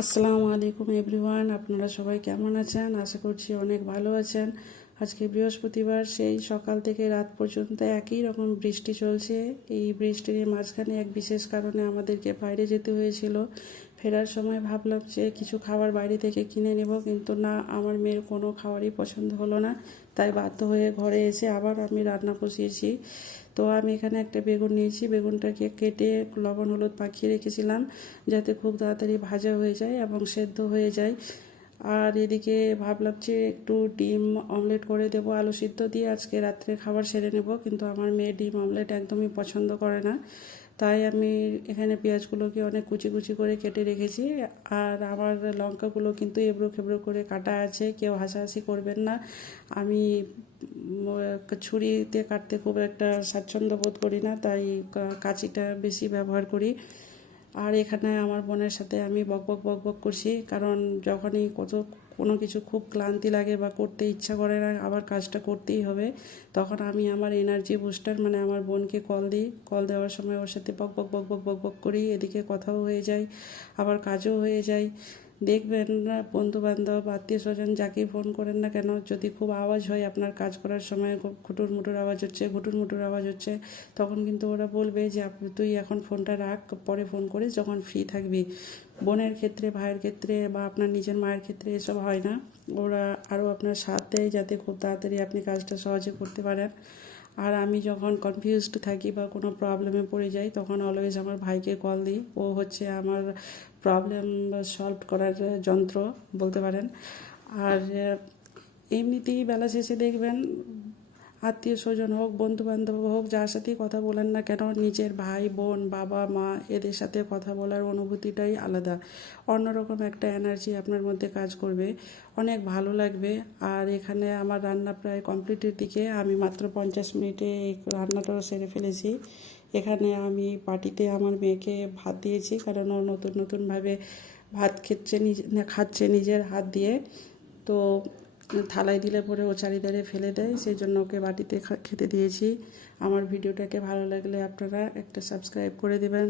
আসসালামু আলাইকুম এভরিওয়ান, আপনারা সবাই কেমন আছেন? আশা করছি অনেক ভালো আছেন। আজকে বৃহস্পতিবার, সেই সকাল থেকে রাত পর্যন্ত একই রকম বৃষ্টি চলছে। এই বৃষ্টির মাঝখানে এক বিশেষ কারণে আমাদেরকে বাইরে যেতে হয়েছিল। ফেরার সময় ভাবলাম যে কিছু খাবার বাইরে থেকে কিনে নেব, কিন্তু না, আমার মেয়ের কোনো খাবারই পছন্দ হলো না। তাই বাধ্য হয়ে ঘরে এসে আবার আমি রান্না বসিয়েছি। তো আমি এখানে একটা বেগুন নিয়েছি, বেগুনটাকে কেটে লবণ হলুদ মাখিয়ে রেখেছিলাম যাতে খুব তাড়াতাড়ি ভাজা হয়ে যায় এবং সেদ্ধ হয়ে যায়। আর এদিকে ভাবলাম যে একটু ডিম অমলেট করে দেবো আলু সিদ্ধ দিয়ে, আজকে রাত্রে খাবার সেরে নেব। কিন্তু আমার মেয়ে ডিম অমলেট একদমই পছন্দ করে না। তাই আমি এখানে পেঁয়াজগুলোকে অনেক কুচি কুচি করে কেটে রেখেছি। আর আমার লঙ্কাগুলো কিন্তু এবড়ো খেবড়ো করে কাটা আছে, কেউ হাসাহাসি করবেন না। আমি ছুরিতে কাটতে খুব একটা স্বাচ্ছন্দ্য বোধ করি না, তাই কাঁচিটা বেশি ব্যবহার করি। আর এখানে আমার বোনের সাথে আমি বকবক বকবক করছি, কারণ যখনই কোনো কিছু খুব ক্লান্তি লাগে বা করতে ইচ্ছা করে না, আবার কাজটা করতেই হবে, তখন আমি আমার এনার্জি বুস্টার মানে আমার বোনকে কল দিই। কল দেওয়ার সময় ওর সাথে বকবক বকবক বকবক করি, এদিকে কথাও হয়ে যায় আবার কাজও হয়ে যায়। দেখবেন না, বন্ধুবান্ধব আত্মীয় স্বজন যাকেই ফোন করেন না কেন, যদি খুব আওয়াজ হয় আপনার কাজ করার সময়, ঘুটুর মুটুর আওয়াজ হচ্ছে, ঘুটুর মুটুর আওয়াজ হচ্ছে, তখন কিন্তু ওরা বলবে যে তুই এখন ফোনটা রাখ, পরে ফোন করিস যখন ফ্রি থাকবি। বোনের ক্ষেত্রে, ভাইয়ের ক্ষেত্রে বা আপনার নিজের মায়ের ক্ষেত্রে এসব হয় না। ওরা আরও আপনার সাথ দেয় যাতে খুব তাড়াতাড়ি আপনি কাজটা সহজে করতে পারেন। আর আমি যখন কনফিউজড থাকি বা কোনো প্রবলেমে পড়ে যাই, তখন অলওয়েজ আমার ভাইকে কল দিই। ও হচ্ছে আমার প্রবলেম সলভ করার যন্ত্র বলতে পারেন। আর এমনিতেই বেলা শেষে দেখবেন, আত্মীয় স্বজন হোক, বন্ধু বান্ধব হোক, যার সাথেই কথা বলেন না কেন, নিজের ভাই বোন বাবা মা এদের সাথে কথা বলার অনুভূতিটাই আলাদা। অন্যরকম একটা এনার্জি আপনার মধ্যে কাজ করবে, অনেক ভালো লাগবে। আর এখানে আমার রান্না প্রায় কমপ্লিটের দিকে, আমি মাত্র 50 মিনিটে এই রান্নাটাও সেরে ফেলেছি। এখানে আমি পার্টিতে আমার মেয়েকে ভাত দিয়েছি, কারণ ও নতুন নতুনভাবে ভাত খাচ্ছে নিজের হাত দিয়ে। তো থালায় দিলে পরে ও চারিধারে ফেলে দেয়, সেই জন্য ওকে বাটিতে খেতে দিয়েছি। আমার ভিডিওটাকে ভালো লাগলে আপনারা একটা সাবস্ক্রাইব করে দেবেন।